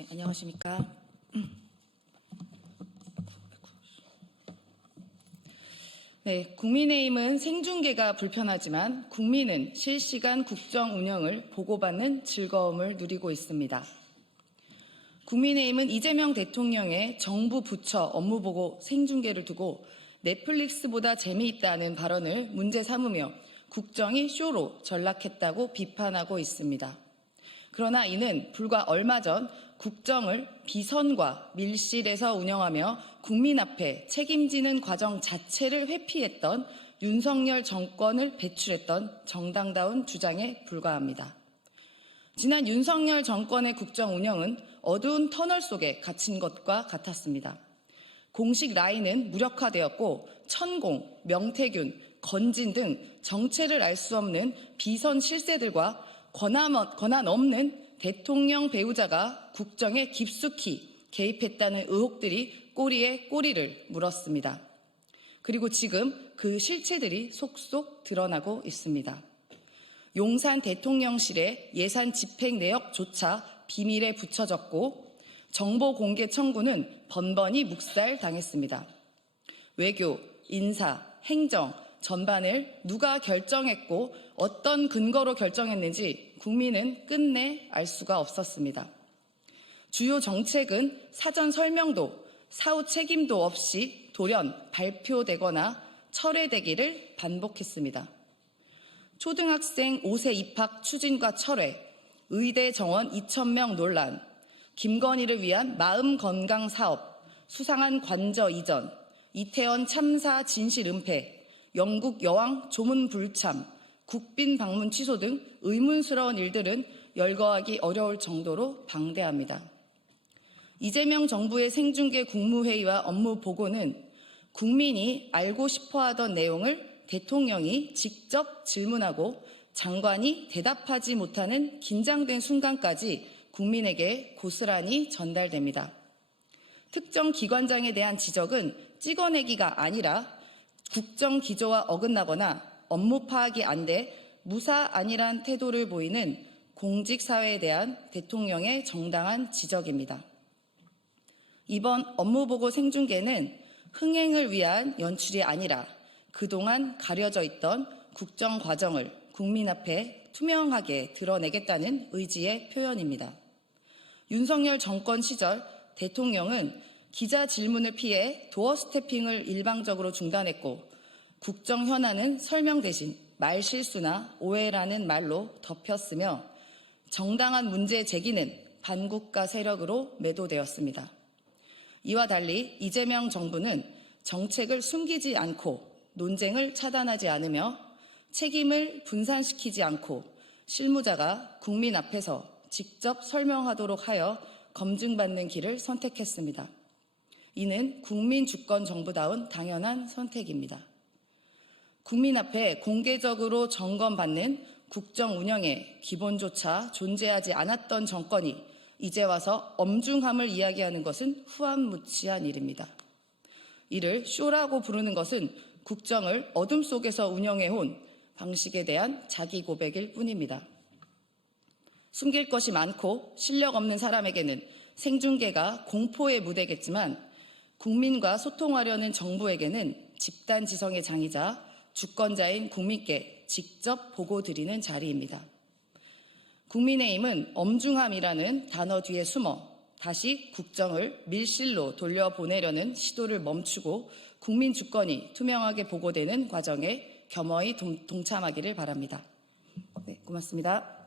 네, 안녕하십니까. 네, 국민의힘은 생중계가 불편하지만 국민은 실시간 국정 운영을 보고받는 즐거움을 누리고 있습니다. 국민의힘은 이재명 대통령의 정부 부처 업무보고 생중계를 두고 넷플릭스보다 재미있다는 발언을 문제 삼으며 국정이 쇼로 전락했다고 비판하고 있습니다. 그러나 이는 불과 얼마 전 국정을 비선과 밀실에서 운영하며 국민 앞에 책임지는 과정 자체를 회피했던 윤석열 정권을 배출했던 정당다운 주장에 불과합니다. 지난 윤석열 정권의 국정 운영은 어두운 터널 속에 갇힌 것과 같았습니다. 공식 라인은 무력화되었고 천공, 명태균, 건진 등 정체를 알 수 없는 비선 실세들과 권한 없는 대통령 배우자가 국정에 깊숙이 개입했다는 의혹들이 꼬리에 꼬리를 물었습니다. 그리고 지금 그 실체들이 속속 드러나고 있습니다. 용산 대통령실의 예산 집행 내역조차 비밀에 붙여졌고 정보 공개 청구는 번번이 묵살당했습니다. 외교, 인사, 행정 전반을 누가 결정했고 어떤 근거로 결정했는지 국민은 끝내 알 수가 없었습니다. 주요 정책은 사전 설명도, 사후 책임도 없이 돌연 발표되거나 철회되기를 반복했습니다. 초등학생 5세 입학 추진과 철회, 의대 정원 2,000명 논란, 김건희를 위한 마음건강 사업, 수상한 관저 이전, 이태원 참사 진실 은폐, 영국 여왕 조문 불참, 국빈 방문 취소 등 의문스러운 일들은 열거하기 어려울 정도로 방대합니다. 이재명 정부의 생중계 국무회의와 업무 보고는 국민이 알고 싶어하던 내용을 대통령이 직접 질문하고 장관이 대답하지 못하는 긴장된 순간까지 국민에게 고스란히 전달됩니다. 특정 기관장에 대한 지적은 찍어내기가 아니라 국정 기조와 어긋나거나 업무 파악이 안 돼 무사 아니란 태도를 보이는 공직사회에 대한 대통령의 정당한 지적입니다. 이번 업무보고 생중계는 흥행을 위한 연출이 아니라 그동안 가려져 있던 국정 과정을 국민 앞에 투명하게 드러내겠다는 의지의 표현입니다. 윤석열 정권 시절 대통령은 기자 질문을 피해 도어 스태핑을 일방적으로 중단했고 국정 현안은 설명 대신 말실수나 오해라는 말로 덮였으며 정당한 문제 제기는 반국가 세력으로 매도되었습니다. 이와 달리 이재명 정부는 정책을 숨기지 않고 논쟁을 차단하지 않으며 책임을 분산시키지 않고 실무자가 국민 앞에서 직접 설명하도록 하여 검증받는 길을 선택했습니다. 이는 국민 주권 정부다운 당연한 선택입니다. 국민 앞에 공개적으로 점검받는 국정 운영의 기본조차 존재하지 않았던 정권이 이제 와서 엄중함을 이야기하는 것은 후안무치한 일입니다. 이를 쇼라고 부르는 것은 국정을 어둠 속에서 운영해온 방식에 대한 자기 고백일 뿐입니다. 숨길 것이 많고 실력 없는 사람에게는 생중계가 공포의 무대겠지만 국민과 소통하려는 정부에게는 집단지성의 장이자 주권자인 국민께 직접 보고드리는 자리입니다. 국민의힘은 엄중함이라는 단어 뒤에 숨어 다시 국정을 밀실로 돌려보내려는 시도를 멈추고 국민 주권이 투명하게 보고되는 과정에 겸허히 동참하기를 바랍니다. 네, 고맙습니다.